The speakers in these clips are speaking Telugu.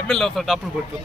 ఎమ్మెల్యే అవుతాడు అప్పుడు కొట్టు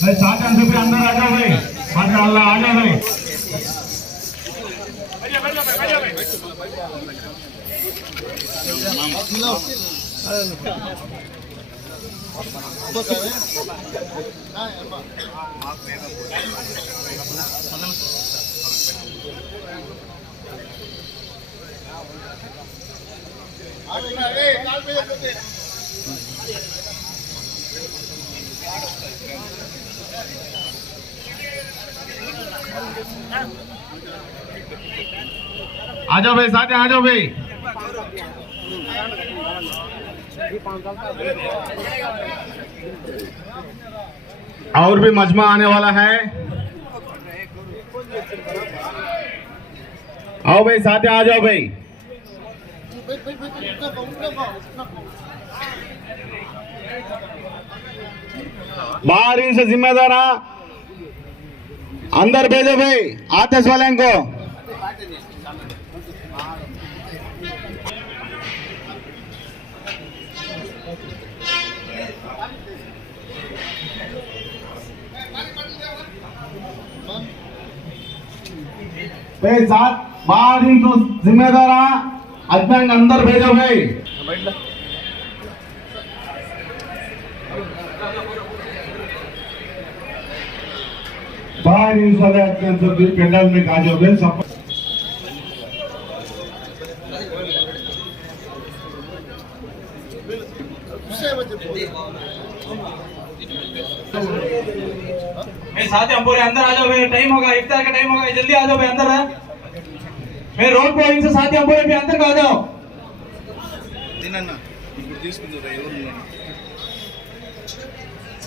भाई साथ अंदर पे अंदर आ जाओ भाई माशाअल्लाह आ जाओ भाई आ जाओ भाई साथ आ जाओ भाई और भी मजमा आने वाला है। आओ भाई साथ आ जाओ भाई। बाहर इनसे जिम्मेदार अंदर भेजो भाई आतिश वाले को। भाई साथ बाहर इनको जिम्मेदार अजमेर अंदर भेजो भाई। बाहर इन सारे पेंडल में काजो भाई सब साथ पूरे अंदर आ जाओ भाई, टाइम होगा, इफ्तार का टाइम होगा, जल्दी आ जाओ भाई अंदर है। मैं रोड पे इनसे साथ पूरे भी अंदर आ जाओ।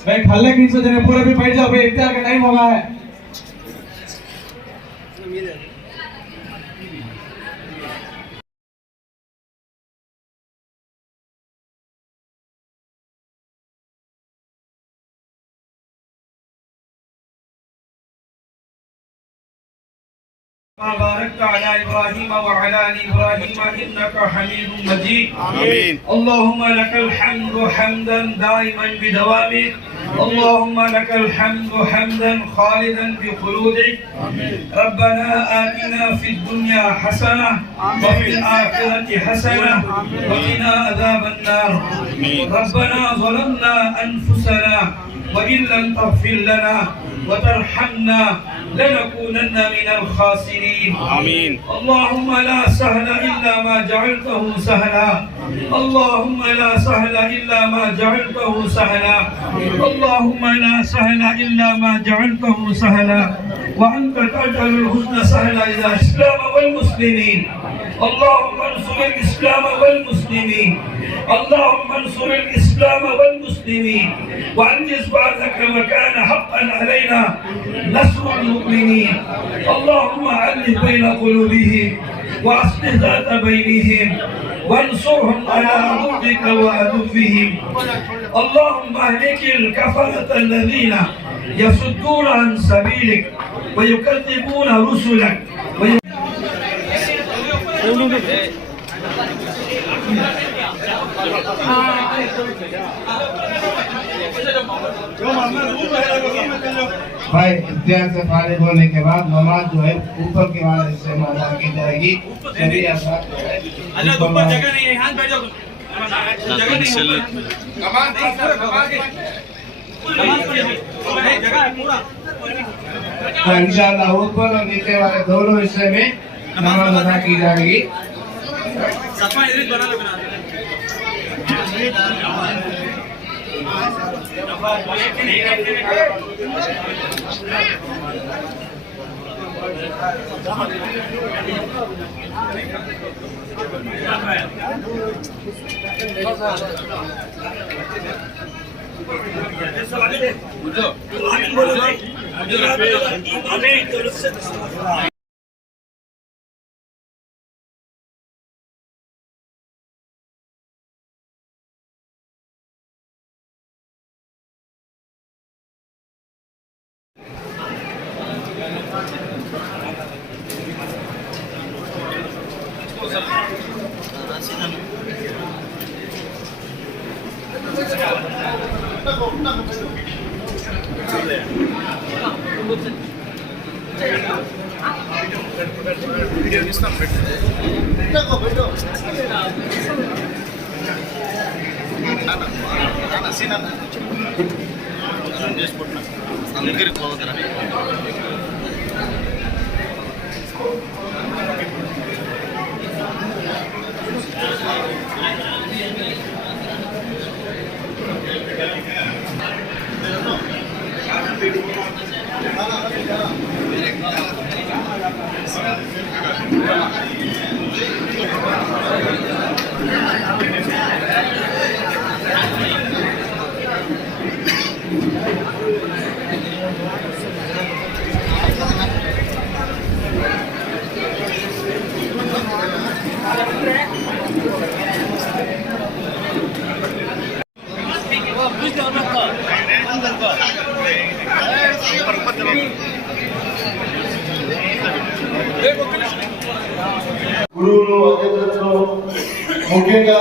भाई खाले की इनसे जने पूरे भी बैठ जाओ भाई, इफ्तार का टाइम होगा है। بارك على إبراهيم وعلى آل إبراهيم إنك حميد مجيد آمين اللهم لك الحمد حمدا دائما بدوامك اللهم لك الحمد حمدا خالدا بخلودك ربنا آتنا في الدنيا حسنة وفي الآخرة حسنة وقنا عذاب النار ربنا ظلمنا أنفسنا وإن لم تغفر لنا وترحمنا لنكونن من الخاسرين آمين اللهم لا سهل إلا ما جعلته سهلا اللهم لا سهل إلا ما جعلته سهلا اللهم لا سهل إلا ما جعلته سهلا وأنت تجعل الحزن سهلا إذا الإسلام والمسلمين اللهم انصر الإسلام والمسلمين اللهم انصر الإسلام والمسلمين وأنجز بعدك وكان حقا علينا نصر المؤمنين اللهم ألف بين قلوبهم وأصلح ذات بينهم وانصرهم على عدوك وعدوهم اللهم اهلك الكفرة الذين يصدون عن سبيلك ويكذبون رسلا भाई इफ्तियार से फारिग होने के बाद नमाज जो है ऊपर के वाले हिस्से में अदा की जाएगी। सभी अफराद जो है ऊपर जगह नहीं है, यहाँ बैठ जाओ। जगह नहीं है, नमाज पढ़ेगी, जगह है पूरा। तो इंशाअल्लाह ऊपर और नीचे वाले दोनों हिस्से में नमाज अदा की जाएगी। सफा इधर बना लो बना। గురువులు అధ్యక్షులు ముఖ్యంగా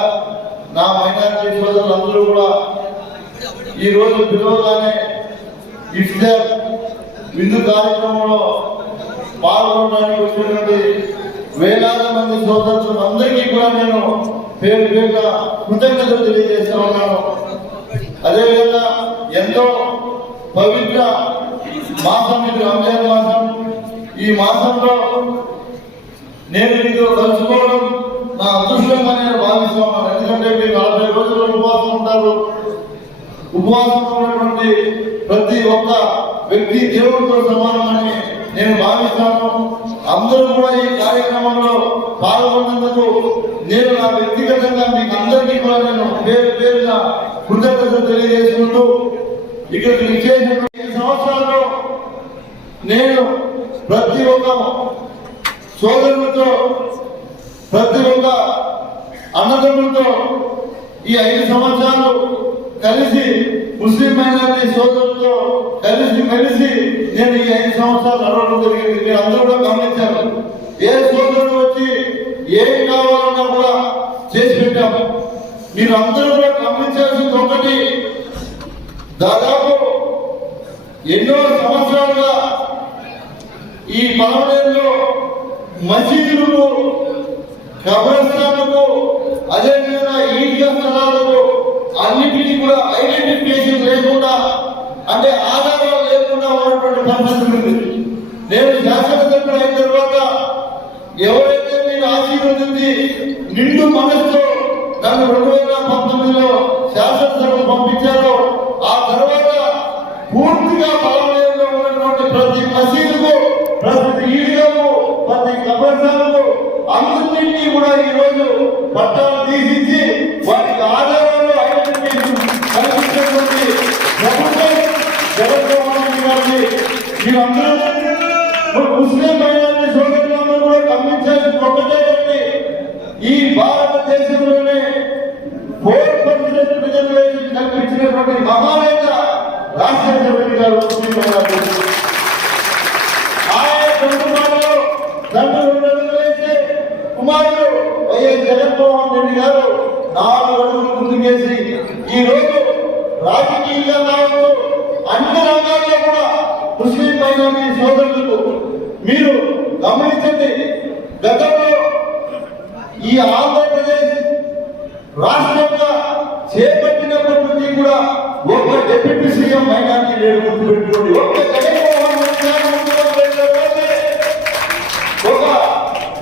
నా మైనారిటీ సోదరులందరూ కూడా ఈరోజు పిలవగానే ఇఫ్తార్ విందు కార్యక్రమంలో పాల్గొనడానికి వచ్చినటువంటి వేలాది మంది సోదరులు అందరికీ కూడా నేను పేరు పేరుగా కృతజ్ఞతలు తెలియజేస్తా ఉన్నాను. అదేవిధంగా ఎంతో పవిత్ర మాసం ఇది రంజాన్ మాసం. ఈ మాసంలో నేను మీతో కలుసుకోవడం నా అదృష్టంగా నేను భావిస్తా ఉన్నాను. ఎందుకంటే మీరు 40 రోజులు ఉపవాసం ఉంటారు. ఉపవాసం ఉన్నటువంటి ప్రతి ఒక్క వ్యక్తి దేవుడితో సమానమని నేను భావిస్తాను. అందరూ కూడా ఈ కార్యక్రమంలో పాల్గొన్నందుకు నేను నా వ్యక్తిగతంగా మీకు అందరికీ కూడా నేను పేరు పేరున కృతజ్ఞతలు తెలియజేసుకుంటూ ఇక్కడికి విచ్చేసినటువంటి 5 సంవత్సరాల్లో నేను ప్రతి ఒక్క సోదరులతో ప్రతి ఒక్క అన్నదమ్ములతో ఈ 5 సంవత్సరాలు కలిసి ముస్లిం మైనారిటీ సోదరులతో కలిసి నేను ఈ 5 సంవత్సరాలు నడవడం జరిగింది. మీరు అందరూ కూడా గమనించారు. ఏ సోదరుడు వచ్చి ఏం కావాలన్నా కూడా చేసి పెట్టాము. మీరు అందరూ కూడా గమనించాల్సింది ఒకటి, దాదాపు ఎన్నో సంవత్సరాలుగా ఈ పలవనేరులో మసీదులకు, కబ్రస్థాన్లకు, అదేవిధంగా ఈద్గా స్థలాలకు అన్నిటికీ కూడా ఐడెంటిఫికేషన్ లేకుండా, అంటే ఆధారాలు లేకుండా ఉన్నటువంటి పరిస్థితి ఉంది. నేను శాసనసభ్యుడు అయిన తర్వాత ఎవరైతే మీరు ఆశీర్వదించి నిండు మనసుతో నన్ను 2019లో శాసనసభకు పంపించారో ఆ తర్వాత పూర్తిగా పలవనేరులో ఉన్నటువంటి ప్రతి మసీదుకు, ప్రతి ఈద్గాకు, ప్రతి కబ్రస్థాన్లకు అందరినీ కూడా ఈ రోజు పట్టాలు తీసిచ్చి వాటికి ఆధారాలు ఐడెంటిఫికేషన్ కల్పించేటువంటి ప్రభుత్వం జగన్మోహన్ రెడ్డి గారిని మీరందరూ ముస్లిం మైనారిటీ సోదరులందరూ కూడా గమనించాల్సింది ఒకటే, ఈ భారతదేశంలోనే 4% రిజర్వేషన్ కల్పించినటువంటి మహానేత రాజశేఖర రెడ్డి గారు ముస్లిం మైనారిటీ. ముస్లిం మైనారిటీ సోదరులకు మీరు గమనించండి, గతంలో ఈ ఆంధ్రప్రదేశ్ రాష్ట్రంగా చేపట్టినప్పటి నుంచి కూడా ఒక డిప్యూటీ సీఎం మైనారిటీ లేడు, గుర్తుపెట్టుకోండి. ఒక్క జగన్మోహన్ రెడ్డి గారు ఒక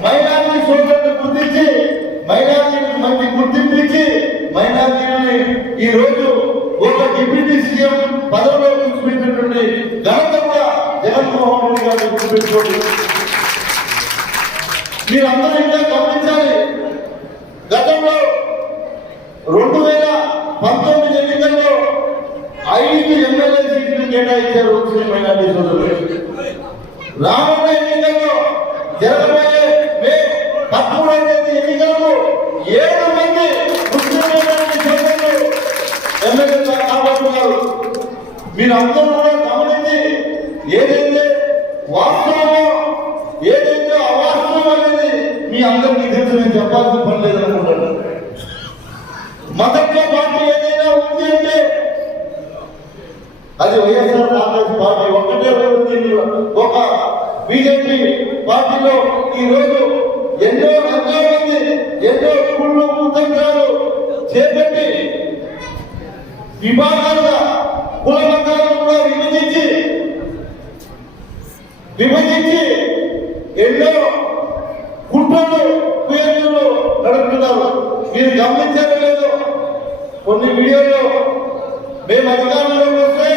మైనారిటీ సోదరులను గుర్తించి మైనారిటీలకు మంచి గుర్తింపు ఇచ్చి మైనారిటీలని ఈ రోజు ఒక డిప్యూటీ సీఎం పదవిలో కూర్చుపెట్టినటువంటి ఘనత కూడా జగన్మోహన్ రెడ్డి గారిని గుర్తుపెట్టుకోండి. మీరందరూ ఇంకా గమనించాలి, గతంలో 2019 ఎన్నికల్లో 5 ఎమ్మెల్యే సీట్లు కేటాయించారు ముస్లిం మైనారిటీ సోదరులు. రానున్న ఎన్నికల్లో జరగబోయే మే 13వ తేదీ ఎన్నికల్లో 7 మంది ముస్లిం మైనారిటీ సోదరులు ఎమ్మెల్యేగా కాబోతున్నారు. మీరందరూ కూడా గమనించి ఏదైతే వాస్తవమో ఏదైతే అవాస్తవం అనేది మీ అందరికీ తెలుసు, నేను చెప్పాల్సిన పని లేదనుకుంటాను. మతంలో పార్టీ ఏదైనా ఉంది అంటే అది వైఎస్ఆర్ కాంగ్రెస్ పార్టీ ఒక్కటే ఉంది. ఒక బీజేపీ పార్టీలో ఈ రోజు ఎన్నో మంది ఎన్నో కుళ్ళు కుతంత్రాలు చేపట్టి విభాగాలుగా కుల మతాలను కూడా విభజించి ఎన్నో కుట్రలు కుయత్తులు నడుపుతున్నారు. మీరు గమనించారో లేదో, కొన్ని వీడియోలో మేము అధికారంలోకి వస్తే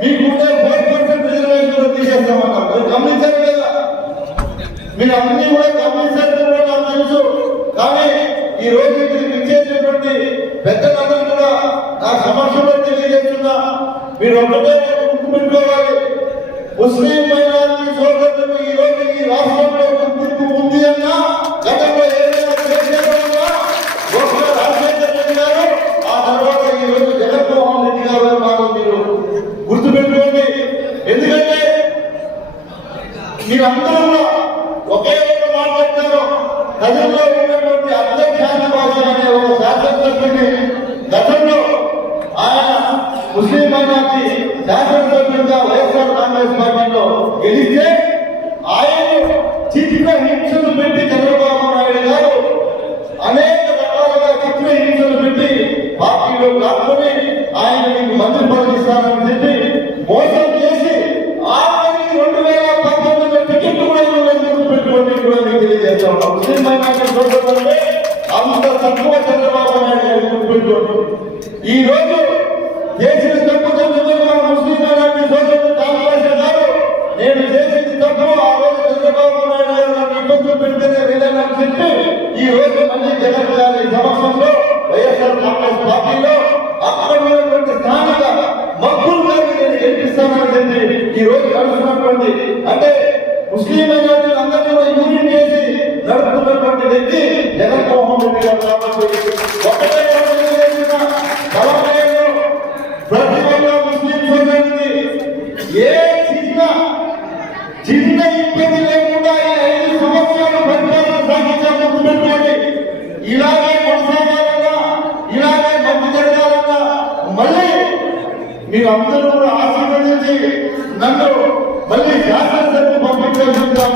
మీకుంటే 4% రిజర్వేషన్ తీసేస్తామన్నారు. మీరు గమనించారు కదా, మీరు అన్ని కూడా గమనించారు నాకు తెలుసు. కానీ ఈ రోజు మీరు ఇచ్చేసినటువంటి పెద్దలందరూ కూడా నా సమస్యలో తెలియజేస్తున్నా, మీరు ఒకటే గుర్తుపెట్టుకోవాలి, ముస్లిం మైనారిటీ సోదరులకు ఈ రోజు ఈ రాష్ట్రంలో గుర్తింపు ఉంది అన్నా గతంలో ఏదైనా చేసేవాళ్ళ ఒక రాజశేఖర రెడ్డి గారు, ఆ తర్వాత ఈ రోజు జగన్మోహన్ రెడ్డి గారు మాత్రం మీరు గుర్తుపెట్టుకోండి. ఎందుకంటే మీరందరూ కూడా ఒకే ఒక మాట్లాడతారు. ప్రజల్లో ఉన్నటువంటి అంతర్జాతీయ భాష అనే ఒక శాసనసభ్యుని గతంలో ఆయన ముస్లిం మైనారిటీ శాసనసభ్యులుగా వైఎస్ఆర్ కాంగ్రెస్ పార్టీలో గెలిస్తే ఆయన చిత్ర హింసలు పెట్టి చంద్రబాబు నాయుడు గారు అనేక రకాలుగా చిత్ర హింసలు పెట్టి పార్టీలో కాకుండా ఆయన మీకు మంత్రి పదవి ఇస్తానని చెప్పి మోసం చేసి 2019 టికెట్ కూడా పెట్టుకోండి కూడా మీకు తెలియజేస్తా ఉన్నాం. ముస్లిం మైనారిటీ సోదరులంటే అంత తక్కువ చంద్రబాబు నాయుడు గారు గుర్తుపెట్టుకోండి. ఈ రోజు చేసిన తప్పు తెలుసుకున్న ముస్లిం మైనారిటీ సోదరులు కాంగ్రెస్ గారు, నేను చేసింది తప్పు, ఆ రోజు చంద్రబాబు నాయుడు గారు నన్ను ఇబ్బందులు పెడితేనే వెళ్ళానని చెప్పి ఈ రోజు మళ్ళీ జగన్ గారి సమక్షంలో వైఎస్ఆర్ కాంగ్రెస్ పార్టీలో అక్కడ ఉన్నటువంటి స్థానిక మక్కులు గారిని నేను గెలిపిస్తానని చెప్పి ఈ రోజు నడుస్తున్నటువంటి, అంటే ముస్లిం మైనారిటీ అందరినీ కూడా యూనిట్ చేసి నడుపుతున్నటువంటి వ్యక్తి జగన్మోహన్ రెడ్డి గారు. కాబట్టి ఒకటే ప్రతి ఒక్క ముస్లిం సోదరుడికి ఏ చిన్న ఇబ్బంది లేకుండా ఈ 5 సంవత్సరాలు పరిపాలన సాగించాలని గుర్తుపెట్టుకోండి. ఇలాగే కొనసాగాలన్నా, ఇలాగే మంచి జరగాలన్నా మళ్ళీ మీరు అందరూ కూడా ఆశీర్వదించి నన్ను మళ్ళీ శాసనసభకు పంపించాల్సిందిగా